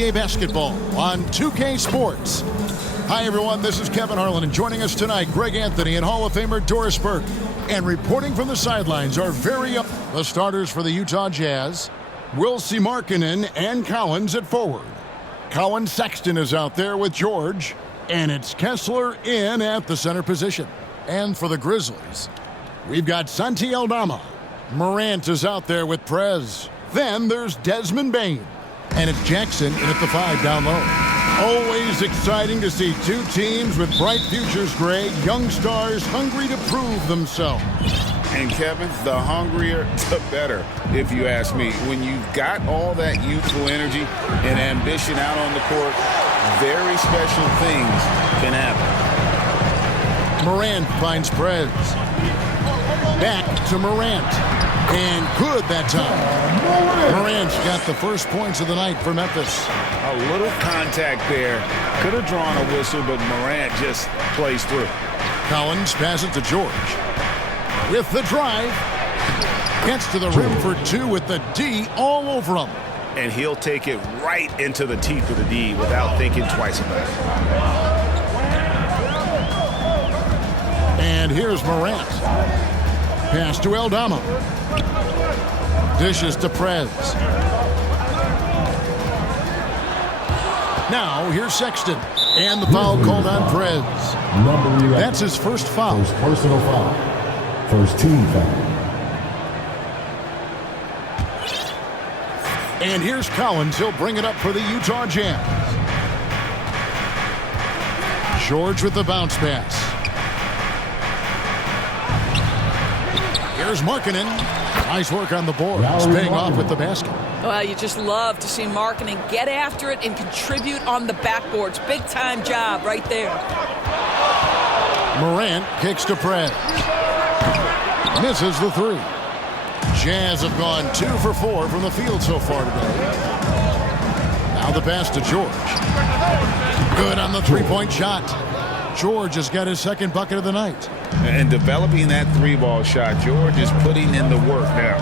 NBA basketball on 2K Sports. Hi, everyone. This is Kevin Harlan, and joining us tonight, Greg Anthony and Hall of Famer Doris Burke. And reporting from the sidelines are the starters for the Utah Jazz, Wilsie Markkanen and Collins at forward. Colin Sexton is out there with George, and it's Kessler in at the center position. And for the Grizzlies, we've got Santi Aldama. Morant is out there with Prez. Then there's Desmond Bane. And it's Jackson in at the 5 down low. Always exciting to see two teams with bright futures, Greg. Young stars hungry to prove themselves. And Kevin, the hungrier, the better, if you ask me. When you've got all that youthful energy and ambition out on the court, very special things can happen. Morant finds Prez. Back to Morant. And good that time. Morant's got the first points of the night for Memphis. A little contact there. Could have drawn a whistle, but Morant just plays through. Collins passes to George. With the drive. Gets to the rim for two with the D all over him. And he'll take it right into the teeth of the D without thinking twice about it. And here's Morant. Pass to Aldama. Dishes to Prez. Now here's Sexton. And the foul called on Prez. That's his first foul. First personal foul. First team foul. And here's Collins. He'll bring it up for the Utah Jazz. George with the bounce pass. Here's Markkanen. Nice work on the board. He's paying off with the basket. Well, you just love to see Markkanen get after it and contribute on the backboards. Big-time job right there. Morant kicks to Prez. Misses the three. Jazz have gone 2 for 4 from the field so far today. Now the pass to George. Good on the three-point shot. George has got his second bucket of the night. And developing that three-ball shot, George is putting in the work now.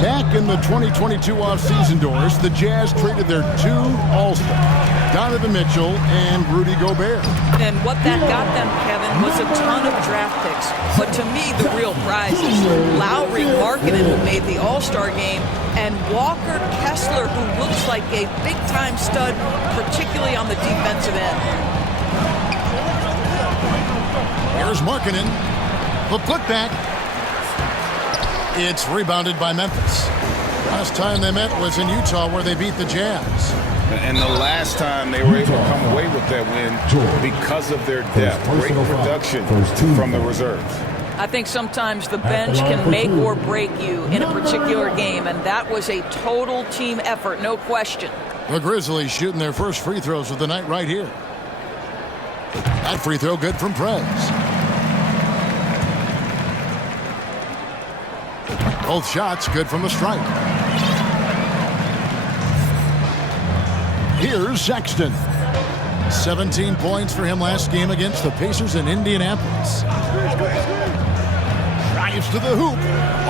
Back in the 2022 offseason, Doris, the Jazz traded their 2 All-Stars, Donovan Mitchell and Rudy Gobert. And what that got them, Kevin, was a ton of draft picks. But to me, the real prize is Lowry Markkanen, who made the All-Star game, and Walker Kessler, who looks like a big-time stud, particularly on the defensive end. Here's Markkanen. The putback. It's rebounded by Memphis. Last time they met was in Utah, where they beat the Jazz. And the last time they were able to come away with that win because of their depth. Great production from the reserves. I think sometimes the bench can make or break you in a particular game, and that was a total team effort, no question. The Grizzlies shooting their first free throws of the night right here. That free throw good from Prez. Both shots good from the stripe. Here's Sexton. 17 points for him last game against the Pacers in Indianapolis. Drives to the hoop.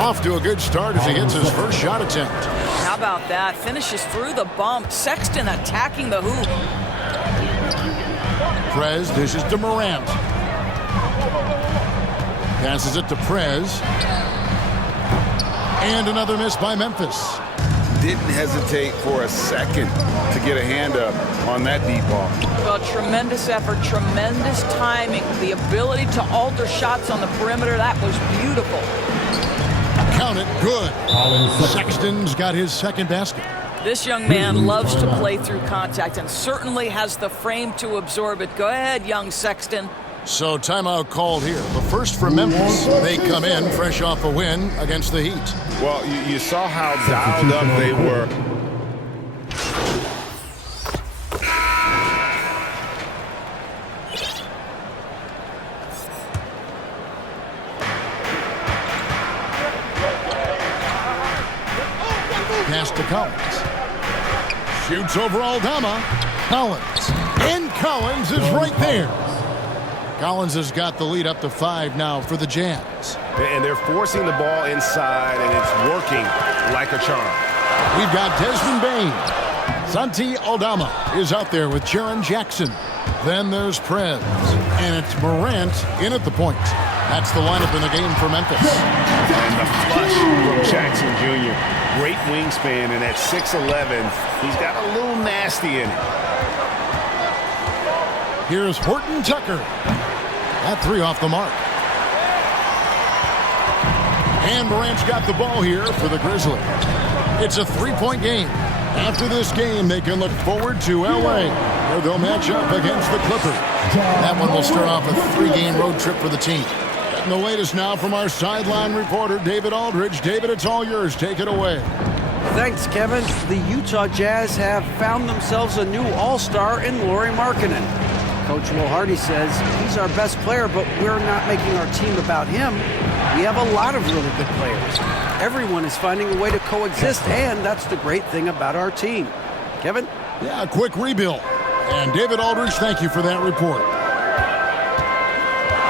Off to a good start as he hits his first shot attempt. How about that? Finishes through the bump. Sexton attacking the hoop. Prez dishes to Morant. Passes it to Prez. And another miss by Memphis. Didn't hesitate for a second to get a hand up on that deep ball. Well, tremendous effort, tremendous timing. The ability to alter shots on the perimeter, that was beautiful. Count it, good. Sexton's got his second basket. This young man loves to play through contact and certainly has the frame to absorb it. Go ahead, young Sexton. So timeout called here. The first for Memphis. They come in fresh off a win against the Heat. Well, you saw how dialed up they were. Pass to Collins. Shoots over Aldama. Collins. And Collins is right there. Collins has got the lead up to 5 now for the Jazz. And they're forcing the ball inside, and it's working like a charm. We've got Desmond Bane. Santi Aldama is out there with Jaren Jackson. Then there's Prez. And it's Morant in at the point. That's the lineup in the game for Memphis. And the flush from Jackson Jr. Great wingspan, and at 6'11", he's got a little nasty in it. Here's Horton Tucker. That three off the mark. And Morant's got the ball here for the Grizzlies. It's a three-point game. After this game, they can look forward to L.A., where they'll match up against the Clippers. That one will start off a three-game road trip for the team. And the latest now from our sideline reporter, David Aldridge. David, it's all yours. Take it away. Thanks, Kevin. The Utah Jazz have found themselves a new all-star in Lauri Markkanen. Coach Will Hardy says he's our best player, but we're not making our team about him. We have a lot of really good players. Everyone is finding a way to coexist, and that's the great thing about our team. Kevin? Yeah, a quick rebuild. And David Aldridge, thank you for that report.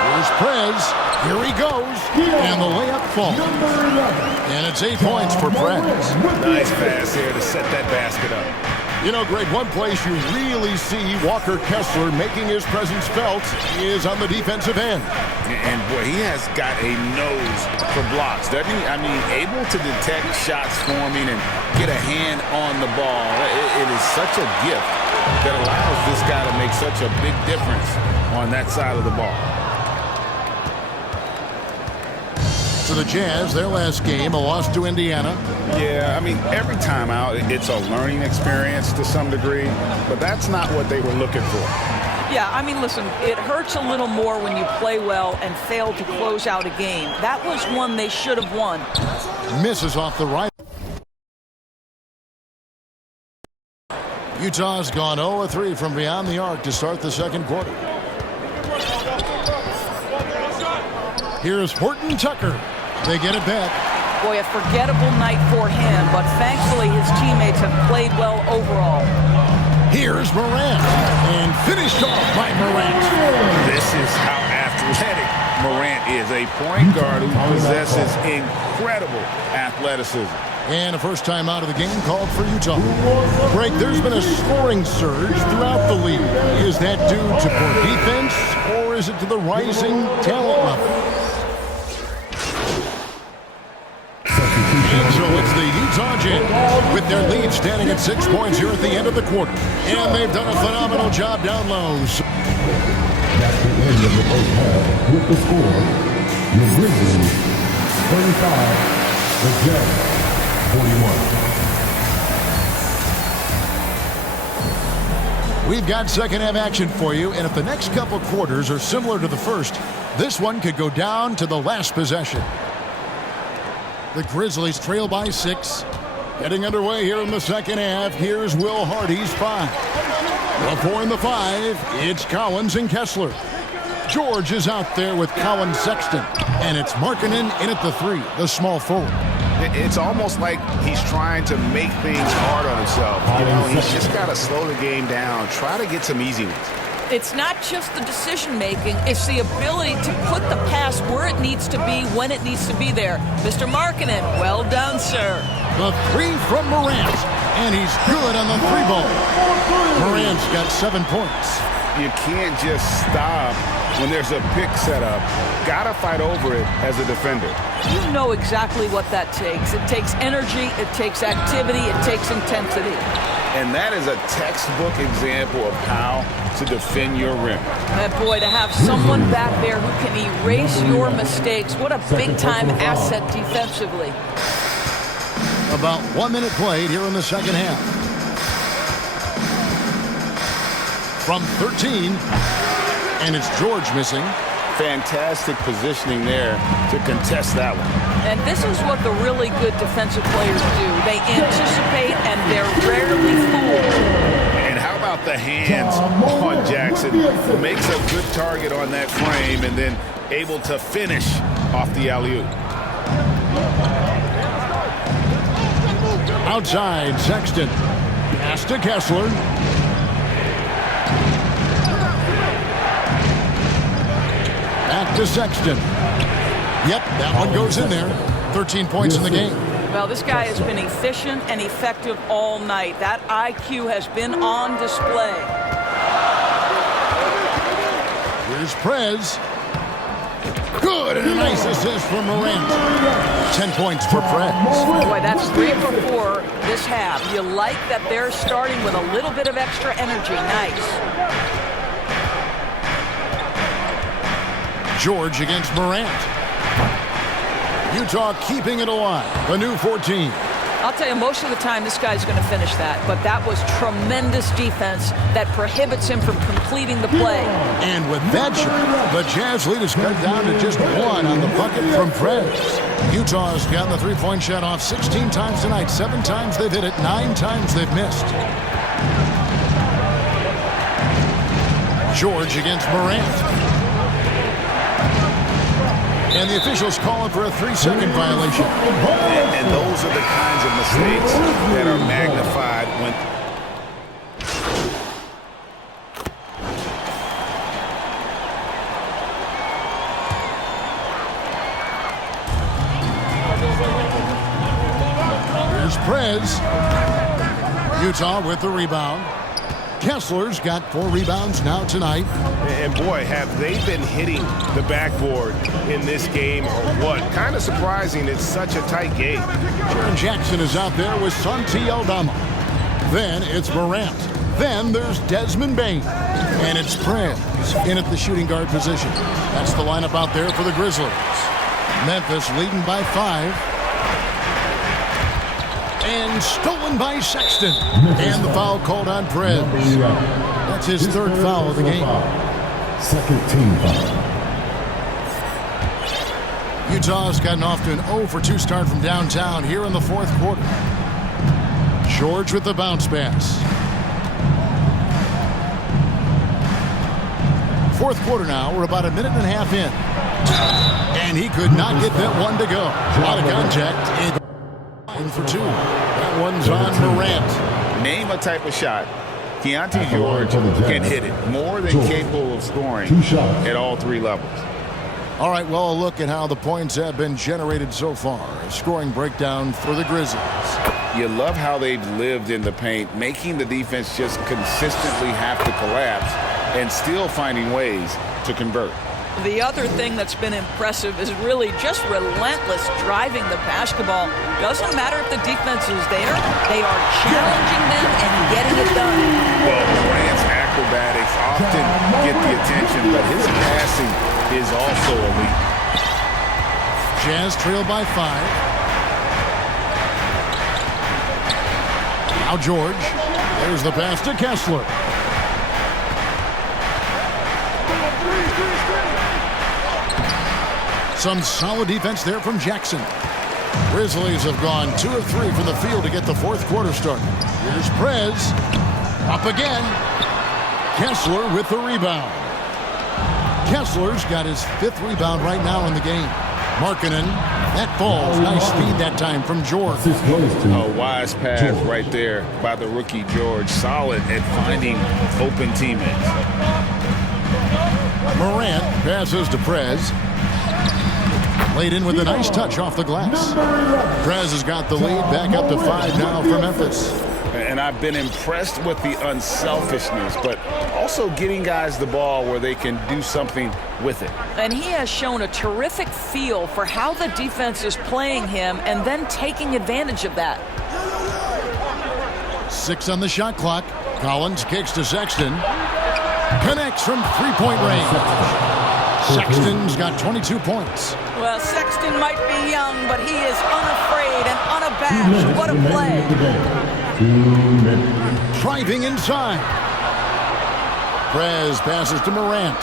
Here's Prez. Here he goes. And the layup falls. And it's 8 points for Prez. Nice pass here to set that basket up. You know, Greg, one place you really see Walker Kessler making his presence felt is on the defensive end. And boy, he has got a nose for blocks, doesn't he? I mean, able to detect shots forming and get a hand on the ball. It is such a gift that allows this guy to make such a big difference on that side of the ball. For the Jazz, their last game, a loss to Indiana. Yeah, I mean, every time out, it's a learning experience to some degree, but that's not what they were looking for. Yeah, I mean, listen, it hurts a little more when you play well and fail to close out a game. That was one they should have won. Misses off the right. Utah's gone 0-3 from beyond the arc to start the second quarter. Here's Horton Tucker. They get it back. Boy, a forgettable night for him, but thankfully his teammates have played well overall. Here's Morant. And finished off by Morant. This is how athletic Morant is. A point guard who possesses incredible athleticism. And a first time out of the game called for Utah. Greg, there's been a scoring surge throughout the league. Is that due to poor defense, or is it to the rising talent level? And so it's the Utah Jazz with their lead standing at 6 points here at the end of the quarter. And they've done a phenomenal job down low. That's the end of the first half with the score. Your Grizzlies 35, the Jazz 41. We've got second half action for you, and if the next couple quarters are similar to the first, this one could go down to the last possession. The Grizzlies trail by 6. Getting underway here in the second half. Here's Will Hardy's 5. The 4 and the 5. It's Collins and Kessler. George is out there with Colin Sexton. And it's Markkanen in at the 3, the small forward. It's almost like he's trying to make things hard on himself. You know, he's just got to slow the game down, try to get some easy ones. It's not just the decision-making, it's the ability to put the pass where it needs to be, when it needs to be there. Mr. Markkanen, well done, sir. The 3 from Morant, and he's good on the 3 ball. Morant's got 7 points. You can't just stop when there's a pick set up. Gotta fight over it as a defender. You know exactly what that takes. It takes energy, it takes activity, it takes intensity. And that is a textbook example of how to defend your rim. Boy, to have someone back there who can erase your mistakes, what a big-time asset defensively. About 1 minute played here in the second half. From 13, and it's George missing. Fantastic positioning there to contest that one. And this is what the really good defensive players do. They anticipate, and they're rarely fooled. And how about the hands on Jackson? Makes a good target on that frame and then able to finish off the alley-oop. Outside, Sexton. Pass to Kessler. Back to Sexton. Yep, that one goes in there. 13 points in the game. Well, this guy has been efficient and effective all night. That IQ has been on display. Here's Prez. Good, and a nice assist from Morant. 10 points for Prez. Boy, that's 3 for 4 this half. You like that they're starting with a little bit of extra energy. Nice. George against Morant. Utah keeping it alive. A new 14. I'll tell you, most of the time this guy's going to finish that, but that was tremendous defense that prohibits him from completing the play. And with that shot, the Jazz lead is cut down to just 1 on the bucket from Prez. Utah's gotten the three-point shot off 16 times tonight. 7 times they've hit it, 9 times they've missed. George against Morant. And the officials calling for a 3-second violation. And those are the kinds of mistakes that are magnified when... Here's Prez. Utah with the rebound. Kessler's got 4 rebounds now tonight. And boy, have they been hitting the backboard in this game or what? Kind of surprising. It's such a tight game. Jaren Jackson is out there with Santi Aldama. Then it's Morant. Then there's Desmond Bain. And it's Prez in at the shooting guard position. That's the lineup out there for the Grizzlies. Memphis leading by 5. And stolen by Sexton. And the foul called on Prez. That's his 3rd foul of the game. Second team foul. Utah's gotten off to an 0 for 2 start from downtown here in the 4th quarter. George with the bounce pass. 4th quarter now. We're about a minute and a half in. And he could not get that one to go. Out of contact. For 2. That one's on Morant. Name a type of shot Keontae George can hit it. More than capable of scoring at all 3 levels. All right, well, a look at how the points have been generated so far. A scoring breakdown for the Grizzlies. You love how they've lived in the paint, making the defense just consistently have to collapse and still finding ways to convert. The other thing that's been impressive is really just relentless driving the basketball. Doesn't matter if the defense is there. They are challenging them and getting it done. Well, Morant's acrobatics often get the attention, but his passing is also elite. Jazz trail by 5. Now George. There's the pass to Kessler. Some solid defense there from Jackson. Grizzlies have gone 2 of 3 from the field to get the 4th quarter started. Here's Prez. Up again. Kessler with the rebound. Kessler's got his 5th rebound right now in the game. Markkanen. That falls. Nice speed that time from George. A wise pass right there by the rookie George. Solid at finding open teammates. Morant passes to Prez. Laid in with a nice touch off the glass. Prez has got the lead back up to 5 now for Memphis. And I've been impressed with the unselfishness, but also getting guys the ball where they can do something with it. And he has shown a terrific feel for how the defense is playing him and then taking advantage of that. 6 on the shot clock. Collins kicks to Sexton. Connects from 3-point range. Sexton's got 22 points. Well, Sexton might be young, but he is unafraid and unabashed. What a play. Driving inside. Prez passes to Morant.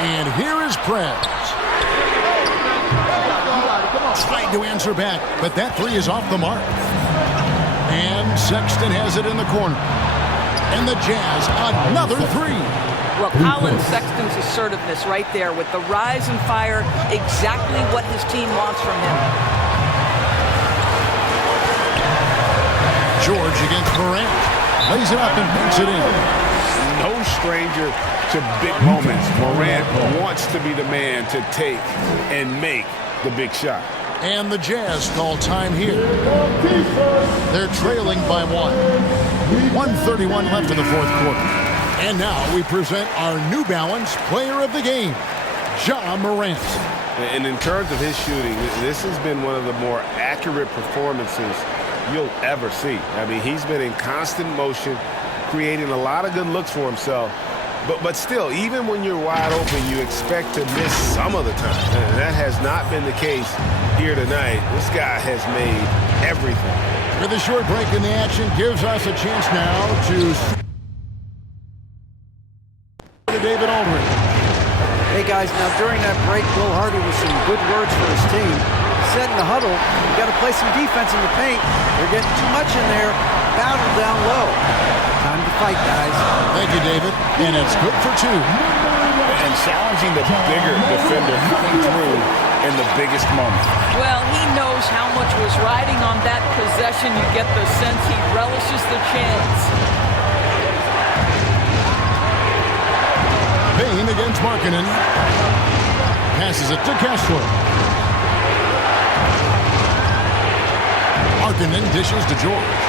And here is Prez. Tried to answer back, but that 3 is off the mark. And Sexton has it in the corner. And the Jazz, another 3. Well, Colin Sexton's assertiveness right there with the rise and fire, exactly what his team wants from him. George against Morant. Lays it up and puts it in. No stranger to big moments. Morant wants to be the man to take and make the big shot. And the Jazz call time here. They're trailing by 1:31 left in the fourth quarter. And now we present our New Balance Player of the Game, Ja Morant. And in terms of his shooting, this has been one of the more accurate performances you'll ever see. I mean, he's been in constant motion, creating a lot of good looks for himself. But still, even when you're wide open, you expect to miss some of the time. And that has not been the case here tonight. This guy has made everything. With a short break in the action, gives us a chance now to David Aldridge. Hey guys, now during that break, Will Hardy with some good words for his team. He said in the huddle, you got to play some defense in the paint. They're getting too much in there. Battle down low. Time to fight, guys. Thank you, David. And it's good for two. And challenging the bigger defender coming through in the biggest moment. Well, he knows how much was riding on that possession. You get the sense he relishes the chance. Payne against Markkanen. Passes it to Kessler. Markkanen dishes to George.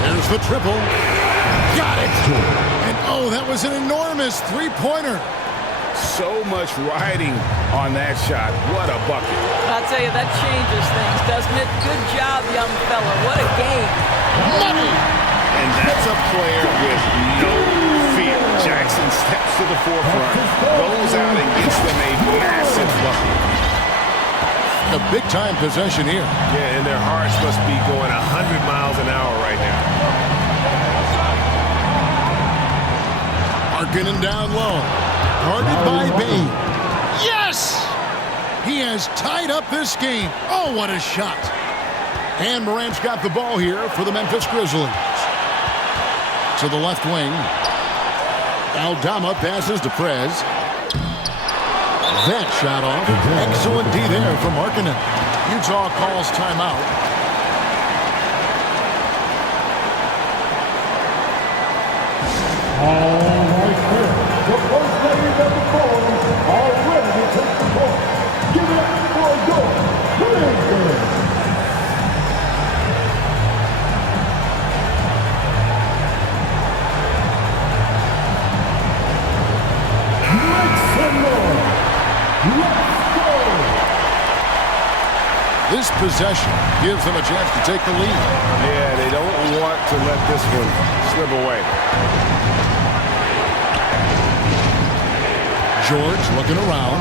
There's the triple. Got it! And oh, that was an enormous three-pointer. So much riding on that shot. What a bucket. I'll tell you, that changes things, doesn't it? Good job, young fella. What a game. Money! And that's a player with no fear. Jackson steps to the forefront, goes out and gets them a massive bucket. A big-time possession here. Yeah, and their hearts must be going 100 miles an hour right now. Markkanen down low. Guarded by Payne. Yes! He has tied up this game. Oh, what a shot. And Morant's got the ball here for the Memphis Grizzlies. To the left wing. Aldama passes to Prez. That shot off. Excellent D there from Markkanen. Utah calls timeout. All right, here. The first ladies of the floor are ready to take the court. Give it up for your Grizzlies. Make some noise. Let's go. This possession gives them a chance to take the lead. Yeah, they don't want to let this one slip away. George looking around.